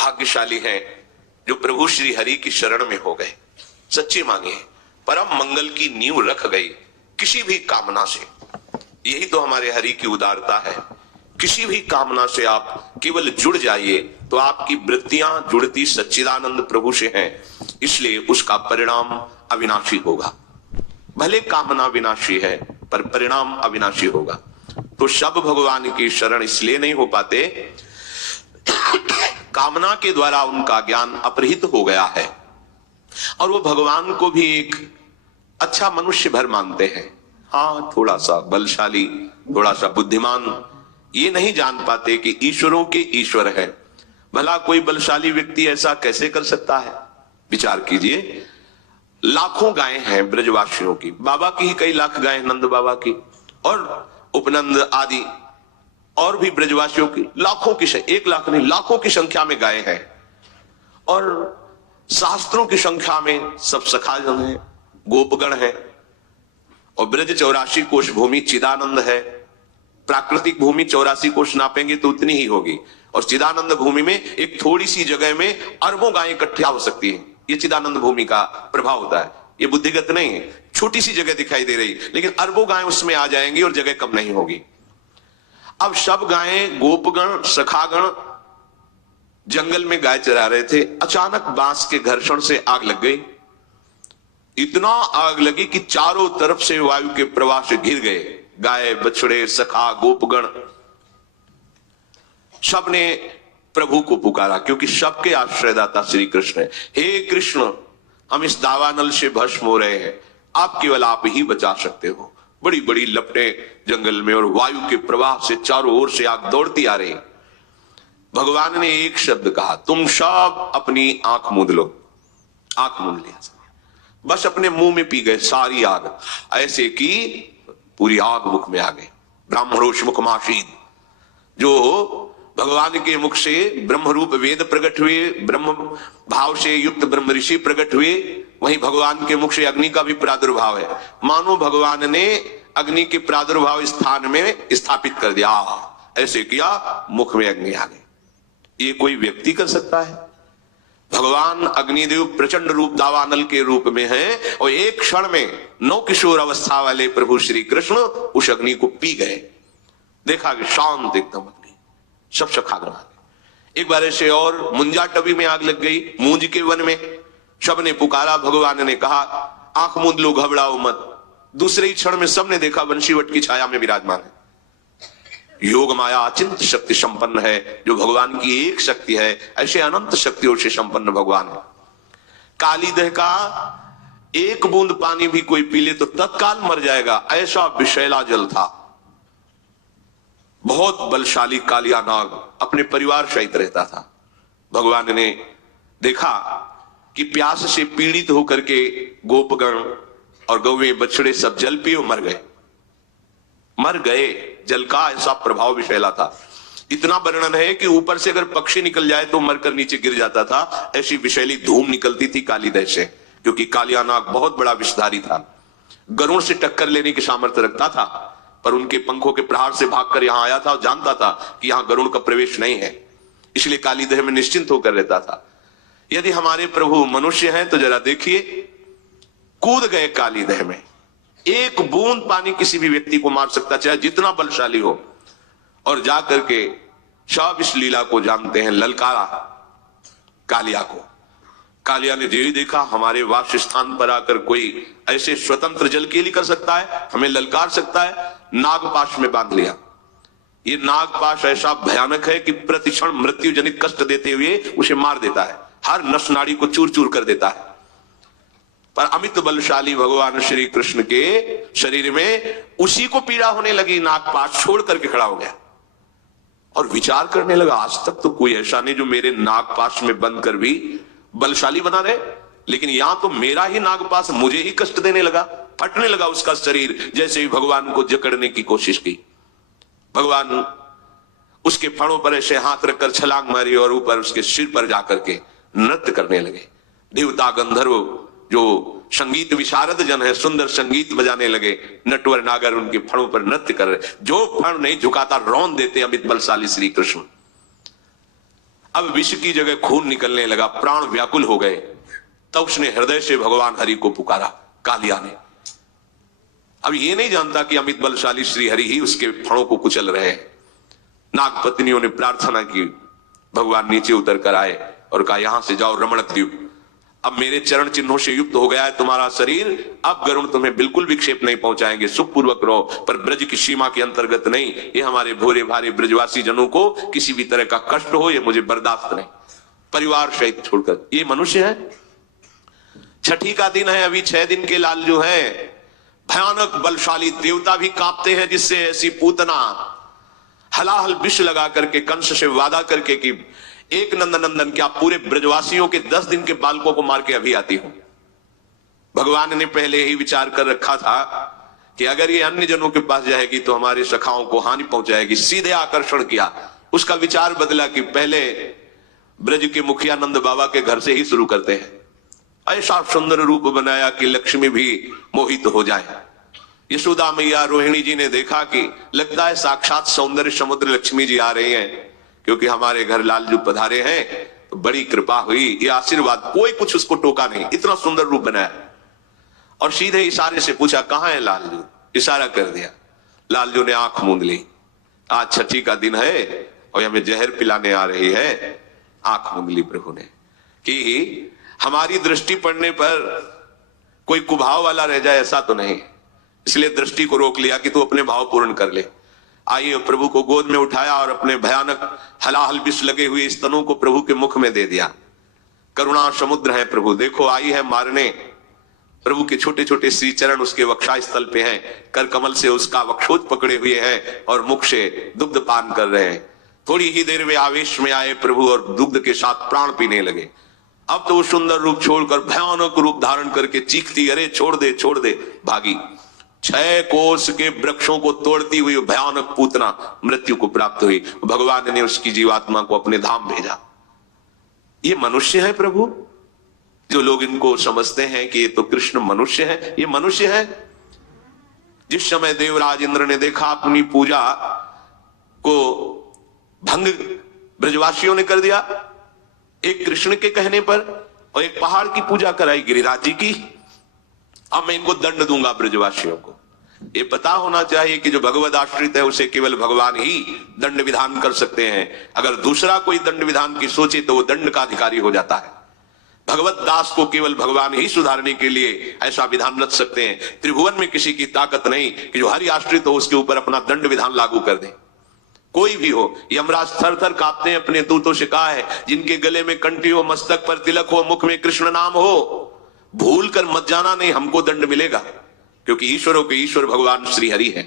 भाग्यशाली हैं जो प्रभु श्री हरि की शरण में हो गए, सच्चे मानिए परम मंगल की नींव रख गई किसी भी कामना से। यही तो हमारे हरि की उदारता है। किसी भी कामना से आप केवल जुड़ जाइए तो आपकी वृत्तियां जुड़ती सच्चिदानंद प्रभु से हैं, इसलिए उसका परिणाम अविनाशी होगा। भले कामना विनाशी है पर परिणाम अविनाशी होगा। तो सब भगवान की शरण इसलिए नहीं हो पाते, कामना के द्वारा उनका ज्ञान अपहृत हो गया है और वो भगवान को भी एक अच्छा मनुष्य भर मानते हैं। हाँ, थोड़ा सा बलशाली, थोड़ा सा बुद्धिमान, ये नहीं जान पाते कि ईश्वरों के ईश्वर है। भला कोई बलशाली व्यक्ति ऐसा कैसे कर सकता है? विचार कीजिए, लाखों गायें हैं ब्रजवासियों की, बाबा की ही कई लाख गायें, नंद बाबा की और उपनंद आदि और भी ब्रजवासियों की लाखों की, 1 लाख नहीं लाखों की संख्या में गायें हैं और शास्त्रों की संख्या में सब सखाजन है, गोपगण है और ब्रज 84 कोश भूमि चिदानंद है। प्राकृतिक भूमि 84 कोश नापेंगे तो उतनी ही होगी और चिदानंद भूमि में एक थोड़ी सी जगह में अरबों गायें इकट्ठा हो सकती है। ये चिदानंद भूमि का प्रभाव होता है, ये बुद्धिगत नहीं है। छोटी सी जगह दिखाई दे रही लेकिन अरबों गायें उसमें आ जाएंगी और जगह कम नहीं होगी। अब सब गायें, गोपगण, सखागण जंगल में गाय चरा रहे थे। अचानक बांस के घर्षण से आग लग गई। इतना आग लगी कि चारों तरफ से वायु के प्रवाह से घिर गए। गाय, बछड़े, सखा, गोपगण सबने प्रभु को पुकारा क्योंकि सबके आश्रयदाता श्री कृष्ण है। हे कृष्ण, हम इस दावानल से भस्म हो रहे हैं, आप केवल आप ही बचा सकते हो। बड़ी बड़ी लपटें जंगल में और वायु के प्रवाह से चारों ओर से आग दौड़ती आ रही। भगवान ने एक शब्द कहा, तुम सब अपनी आंख मूंद लो। आंख मूंद लिया, बस अपने मुंह में पी गए सारी आग, ऐसे कि पूरी आग मुख में आ गई। ब्राह्मणोष मुखमासीद, जो भगवान के मुख से ब्रह्म रूप वेद प्रकट हुए, ब्रह्म भाव से युक्त ब्रह्म ऋषि प्रकट हुए, वहीं भगवान के मुख से अग्नि का भी प्रादुर्भाव है। मानो भगवान ने अग्नि के प्रादुर्भाव स्थान में स्थापित कर दिया, ऐसे किया मुख में अग्नि आ गई। ये कोई व्यक्ति कर सकता है? भगवान अग्निदेव प्रचंड रूप दावानल के रूप में है और एक क्षण में 9 किशोर अवस्था वाले प्रभु श्री कृष्ण उस अग्नि को पी गए। देखा कि शांत एकदम अग्नि, सब सखागण आ गए। एक बार ऐसे और मुंजा टबी में आग लग गई, मूंज के वन में। सबने पुकारा, भगवान ने कहा आंख मूंद लो, घबराओ मत। दूसरे ही क्षण में सबने देखा वंशीवट की छाया में विराजमान है। योग माया अचिंत शक्ति संपन्न है, जो भगवान की एक शक्ति है। ऐसे अनंत शक्तियों से संपन्न भगवान है। काली दह का एक बूंद पानी भी कोई पी ले तो तत्काल मर जाएगा, ऐसा विषैला जल था। बहुत बलशाली कालिया नाग अपने परिवार सहित रहता था। भगवान ने देखा कि प्यास से पीड़ित होकर के गोपगण और गौवें, बछड़े सब जल पिए मर गए। मर गए, जल का ऐसा प्रभाव विषैला था। इतना वर्णन है कि ऊपर से अगर पक्षी निकल जाए तो मरकर नीचे गिर जाता था। ऐसी विषैली धूम निकलती थी कालीदह से, क्योंकि कालिया नाग बहुत बड़ा विषधारी था। गरुड़ से टक्कर लेने की सामर्थ्य रखता था, पर उनके पंखों के प्रहार से भागकर यहां आया था और जानता था कि यहां गरुड़ का प्रवेश नहीं है, इसलिए कालीदह में निश्चिंत होकर रहता था। यदि हमारे प्रभु मनुष्य हैं तो जरा देखिए, कूद गए कालीदह में। एक बूंद पानी किसी भी व्यक्ति को मार सकता, चाहे जितना बलशाली हो, और जाकर के सब इस लीला को जानते हैं। ललकारा कालिया को। कालिया ने देवी देखा, हमारे वास स्थान पर आकर कोई ऐसे स्वतंत्र जल के लिए कर सकता है, हमें ललकार सकता है। नागपाश में बांध लिया। ये नागपाश ऐसा भयानक है कि प्रतिक्षण मृत्यु जनित कष्ट देते हुए उसे मार देता है, हर नस नाड़ी को चूर चूर कर देता है। पर अमित बलशाली भगवान श्री कृष्ण के शरीर में उसी को पीड़ा होने लगी। नागपाश छोड़ करके खड़ा हो गया और विचार करने लगा, आज तक तो कोई ऐसा नहीं जो मेरे नागपाश में बंद कर भी बलशाली बना रहे, लेकिन यहां तो मेरा ही नागपाश मुझे ही कष्ट देने लगा। फटने लगा उसका शरीर जैसे ही भगवान को जकड़ने की कोशिश की। भगवान उसके फणों पर ऐसे हाथ रखकर छलांग मारी और ऊपर उसके सिर पर जाकर के नृत्य करने लगे। देवता गंधर्व जो संगीत विशारद जन है, सुंदर संगीत बजाने लगे। नटवर नागर उनके फणों पर नृत्य कर रहे, जो फण नहीं झुकाता रौंद देते अमित बलशाली श्री कृष्ण। अब विष की जगह खून निकलने लगा, प्राण व्याकुल हो गए। तब उसने हृदय से भगवान हरि को पुकारा, कालिया ने। अब ये नहीं जानता कि अमित बलशाली श्री हरि ही उसके फणों को कुचल रहे हैं। नाग पत्नियों ने प्रार्थना की, भगवान नीचे उतर कर आए और कहा, यहां से जाओ रमण द्वीप, अब मेरे चरण चिन्हों से युक्त हो गया है तुम्हारा शरीर, अब गरुण तुम्हें बिल्कुल विक्षेप नहीं पहुंचाएंगे, सुखपूर्वक रहो, पर ब्रज की सीमा के अंतर्गत नहीं। ये हमारे भोरे भारे ब्रजवासी जनों को किसी भी तरह का कष्ट हो, ये मुझे बर्दाश्त नहीं। परिवार सहित छोड़कर, ये मनुष्य है। छठी का दिन है, अभी 6 दिन के लाल जो है, भयानक बलशाली देवता भी कांपते हैं, जिससे ऐसी पूतना हलाहल विष लगा करके कंस से वादा करके कि एक नंदन क्या पूरे ब्रजवासियों के 10 दिन के बालकों को मार के अभी आती हूं। भगवान ने पहले ही विचार कर रखा था कि अगर ये अन्य जनों के पास जाएगी तो हमारे सखाओं को हानि पहुंचाएगी। सीधे आकर्षण किया, उसका विचार बदला कि पहले ब्रज के मुखिया नंद बाबा के घर से ही शुरू करते हैं। ऐसा सुंदर रूप बनाया कि लक्ष्मी भी मोहित हो जाए। यशोदा मैया रोहिणी जी ने देखा कि लगता है साक्षात सौंदर्य समुद्र लक्ष्मी जी आ रही हैं, क्योंकि हमारे घर लालजू पधारे हैं, तो बड़ी कृपा हुई, ये आशीर्वाद। कोई कुछ उसको टोका नहीं, इतना सुंदर रूप बनाया। और सीधे इशारे से पूछा, कहां है लालजू? इशारा कर दिया, लालजू ने आंख मूंद ली। आज छठी का दिन है और हमें जहर पिलाने आ रही है। आंख मूंद ली प्रभु ने कि हमारी दृष्टि पड़ने पर कोई कुभाव वाला रह जाए, ऐसा तो नहीं, इसलिए दृष्टि को रोक लिया कि तू अपने भाव पूर्ण कर ले। आइए, प्रभु को गोद में उठाया और अपने भयानक हलाहल विष लगे हुए स्तनों को प्रभु के मुख में दे दिया। करुणा समुद्र है प्रभु, देखो आई है मारने। प्रभु के छोटे छोटे श्री चरण उसके वक्षा स्थल पे हैं, कर कमल से उसका वक्षोज पकड़े हुए हैं और मुख से दुग्ध पान कर रहे हैं। थोड़ी ही देर में आवेश में आए प्रभु और दुग्ध के साथ प्राण पीने लगे। अब तो वो सुंदर रूप छोड़कर भयानक रूप धारण करके चीखती, अरे छोड़ दे, भागी। 6 कोस के वृक्षों को तोड़ती हुई भयानक पूतना मृत्यु को प्राप्त हुई। भगवान ने उसकी जीवात्मा को अपने धाम भेजा। ये मनुष्य है प्रभु, जो लोग इनको समझते हैं कि ये तो कृष्ण मनुष्य है, ये मनुष्य है। जिस समय देवराज इंद्र ने देखा अपनी पूजा को भंग ब्रजवासियों ने कर दिया, एक कृष्ण के कहने पर, और एक पहाड़ की पूजा कराई गिरिराज जी की, अब मैं इनको दंड दूंगा ब्रजवासियों को। ये पता होना चाहिए कि जो भगवद आश्रित है उसे केवल भगवान ही दंड विधान कर सकते हैं। अगर दूसरा कोई दंड विधान की सोचे तो वो दंड का अधिकारी हो जाता है। भगवत दास को केवल भगवान ही सुधारने के लिए ऐसा विधान रच सकते हैं। त्रिभुवन में किसी की ताकत नहीं कि जो हरि आश्रित हो उसके ऊपर अपना दंड विधान लागू कर दे। कोई भी हो, यमराज थर थर कांपते हैं, अपने दूतों से कहा है, जिनके गले में कंठी हो, मस्तक पर तिलक हो, मुख में कृष्ण नाम हो, भूल कर मत जाना, नहीं हमको दंड मिलेगा, क्योंकि ईश्वरों के ईश्वर भगवान श्री हरि है।